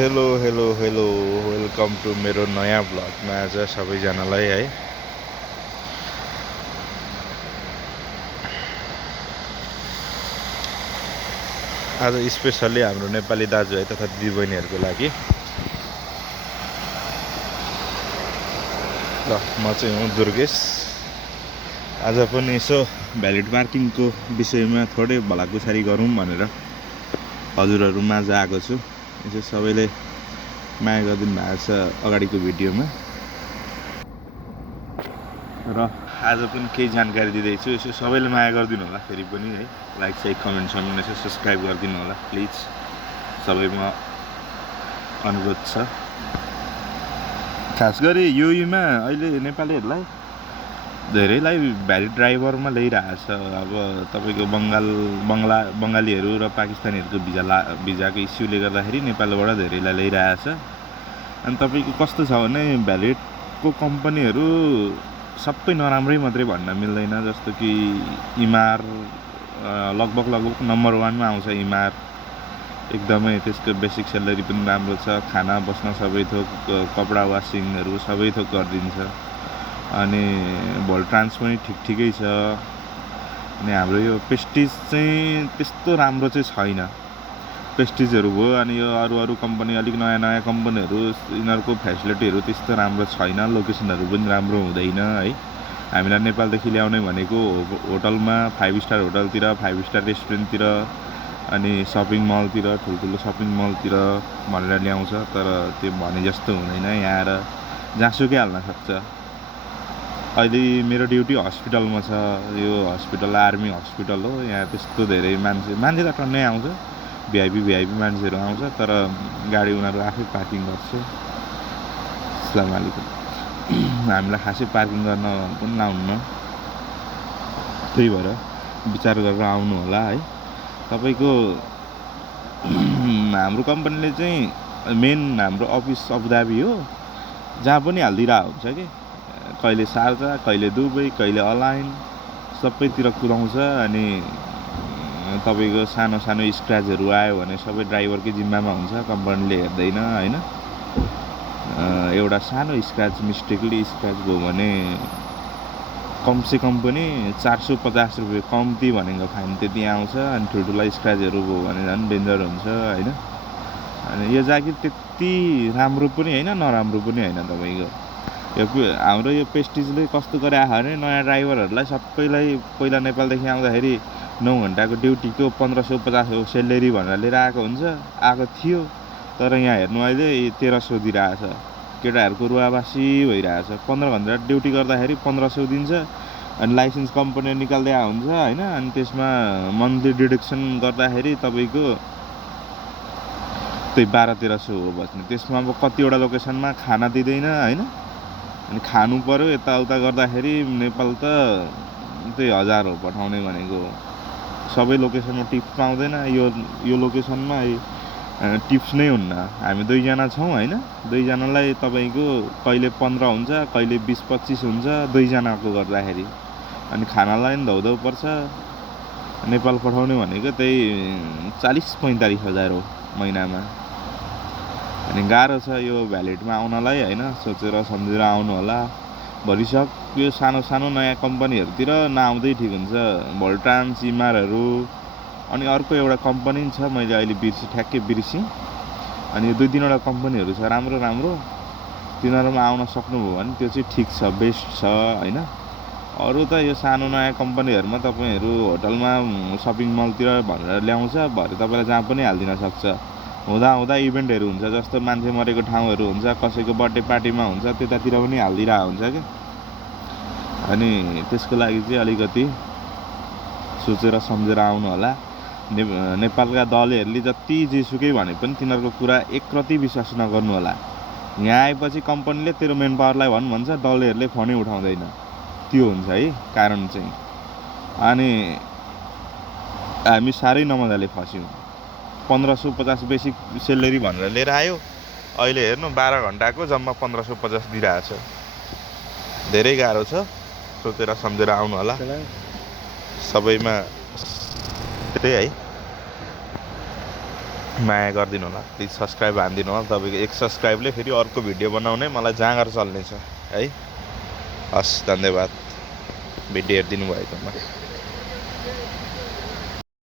Hello hello hello welcome to मेरो नयाँ भ्लगमा आज सबैजनालाई है। आज स्पेसल्ली हाम्रो नेपाली दाजुभाइ तथा दिदीबहिनीहरूको लागि ल म चाहिँ हुँ दुर्गेश। आज पनि यसो भ्यालिड पार्किङको विषयमा थोरै भलाकुसारी गरौँ भनेर हजुरहरू माझ आएको छु। यसो सबैले माया गरिदिनु भएको छ अगाडिको भिडियोमा र आज पनि केही जानकारी दिँदैछु। यसो सबैले माया गरिदिनु होला फेरि पनि है। लाइक साइक कमेन्ट यसो सब्सक्राइब गरिदिनु होला प्लिज, सबैमा अनुरोध छ। खास गरी युईमा अहिले नेपालीहरूलाई धेरैलाई भ्यालिड ड्राइभरमा ल्याइरहेको छ। अब तपाईँको बङ्गालीहरू र पाकिस्तानीहरूको भिजाको इस्युले गर्दाखेरि नेपालबाट धेरैलाई ल्याइरहेको छ। अनि तपाईँको कस्तो छ भने भ्यालिडको कम्पनीहरू सबै नराम्रै मात्रै भन्न मिल्दैन। जस्तो कि इमार लगभग नम्बर 1मा आउँछ। इमार एकदमै त्यसको बेसिक स्यालेरी पनि राम्रो छ, खाना बस्न सबै थोक, कपडा वासिङहरू सबै थोक गरिदिन्छ। अनि भोल्ट्रान्स पनि ठिकै छ। अनि हाम्रो यो प्रेस्टिज चाहिँ त्यस्तो राम्रो चाहिँ छैन। प्रेस्टिजहरू भयो अनि यो अरू कम्पनी अलिक नयाँ कम्पनीहरू यिनीहरूको फेसिलिटीहरू त्यस्तो राम्रो छैन। लोकेसनहरू पनि राम्रो हुँदैन है। हामीलाई नेपालदेखि ल्याउने भनेको होटलमा 5 स्टार होटलतिर, 5 स्टार रेस्टुरेन्टतिर अनि सपिङ मलतिर, ठुल्ठुलो सपिङ मलतिर भनेर ल्याउँछ। तर त्यो भने जस्तो हुँदैन। यहाँ आएर जहाँसुकै हाल्न सक्छ। अहिले मेरो ड्युटी हस्पिटलमा छ। यो हस्पिटल आर्मी हस्पिटल हो। यहाँ त्यस्तो धेरै मान्छे त टन्नै आउँछ। भिआइपी मान्छेहरू आउँछ, तर गाडी उनीहरू आफै पार्किङ गर्छ। अस्सलाम वालेकुम। हामीलाई खासै पार्किङ गर्न पनि लाउन्न। त्यही भएर विचार गरेर आउनु होला है। तपाईँको हाम्रो कम्पनीले चाहिँ मेन हाम्रो अफिस अबुधाबी हो, जहाँ पनि हालिदिरहेको हुन्छ कि। कहिले शारजा, कहिले दुबई, कहिले अलाइन, सबैतिर कुदाउँछ। अनि तपाईँको सानो स्क्रचहरू आयो भने सबै ड्राइभरकै जिम्मामा हुन्छ, कम्पनीले हेर्दैन होइन। एउटा सानो स्क्रच मिस्टेकली स्क्रच भयो भने कमसेकम पनि 450 रुपियाँ कम्ती भनेको फाइन त्यति आउँछ। अनि ठुल्ठुला स्क्रचहरू भयो भने झन् डेन्जर हुन्छ होइन। अनि यो जागिर त्यति राम्रो पनि होइन, नराम्रो पनि होइन। तपाईँको यो हाम्रो यो प्रेस्टिजले कस्तो गरे भने नयाँ ड्राइभरहरूलाई सबैलाई पहिला नेपालदेखि आउँदाखेरि 9 घन्टाको ड्युटीको 1550 सेलेरी भनेर लिएर आएको थियो। तर यहाँ हेर्नु अहिले 1300 दिइरहेछ। केटाहरूको रुवाबासी भइरहेछ। 15 घन्टा ड्युटी गर्दाखेरि 1500 दिन्छ। अनि लाइसेन्स कम्पनी निकाल्दै हुन्छ होइन। अनि त्यसमा मन्थली डिडक्सन गर्दाखेरि तपाईँको त्यही 1200-1300 हो बस्ने। त्यसमा अब कतिवटा लोकेसनमा खाना दिँदैन होइन। अनि खानु पऱ्यो यताउता गर्दाखेरि नेपाल त त्यही 1000 हो पठाउने भनेको। सबै लोकेसनमा टिप्स पाउँदैन। यो लोकेसनमा टिप्स नै हुन्न। हामी 2 जना छौँ होइन। 2 जनालाई तपाईँको कहिले 15 हुन्छ, कहिले 20-25 हुन्छ 2 जनाको गर्दाखेरि। अनि खानालाई पनि धौधौ पर्छ। नेपाल पठाउने भनेको त्यही 40-45 हजार हो महिनामा। अनि गाह्रो छ यो भ्यालिडमा आउनलाई होइन। सोचेर सम्झेर आउनु होला। भरिसक यो सानो नयाँ कम्पनीहरूतिर नआउँदै ठिक हुन्छ। भोल्ट्रान्स, इमारहरू, अनि अर्को एउटा कम्पनी छ, मैले अहिले ठ्याक्कै बिर्सेँ। अनि यो 2-3वटा कम्पनीहरू छ राम्रो। तिनीहरूमा आउन सक्नुभयो भने त्यो चाहिँ ठिक छ, बेस्ट छ होइन। अरू त यो सानो नयाँ कम्पनीहरूमा तपाईँहरू होटलमा, सपिङ मलतिर भनेर ल्याउँछ। भरे तपाईँलाई जहाँ पनि हालिदिन सक्छ। हुँदा इभेन्टहरू हुन्छ, जस्तो मान्छे मरेको ठाउँहरू हुन्छ, कसैको बर्थडे पार्टीमा हुन्छ, त्यतातिर पनि हालिदिरहेको हुन्छ क्या। अनि त्यसको लागि चाहिँ अलिकति सोचेर सम्झेर आउनु होला। नेपालका दलहरूले जति जेसुकै भने पनि तिनीहरूको कुरा एकरति विश्वास नगर्नु होला। यहाँ आएपछि कम्पनीले तेरो मेन पावरलाई भन्छ, दलहरूले फोनै उठाउँदैन। त्यो हुन्छ है कारण चाहिँ। अनि हामी साह्रै नमजाले फस्यौँ। 1550 बेसिक सेलेरी भनेर लिएर आयो। अहिले हेर्नु 12 घन्टाको जम्मा 1550 दिइरहेछ। धेरै गाह्रो छ। सोचेर सम्झेर आउनु होला सबैमा। त्यही है। माया गरिदिनु होला, प्लिज सब्सक्राइब हानिदिनु होला। तपाईँको एक सब्सक्राइबले फेरि अर्को भिडियो बनाउने मलाई जाँगर चल्नेछ है। हस्, धन्यवाद भिडियो हेरिदिनु भएकोमा।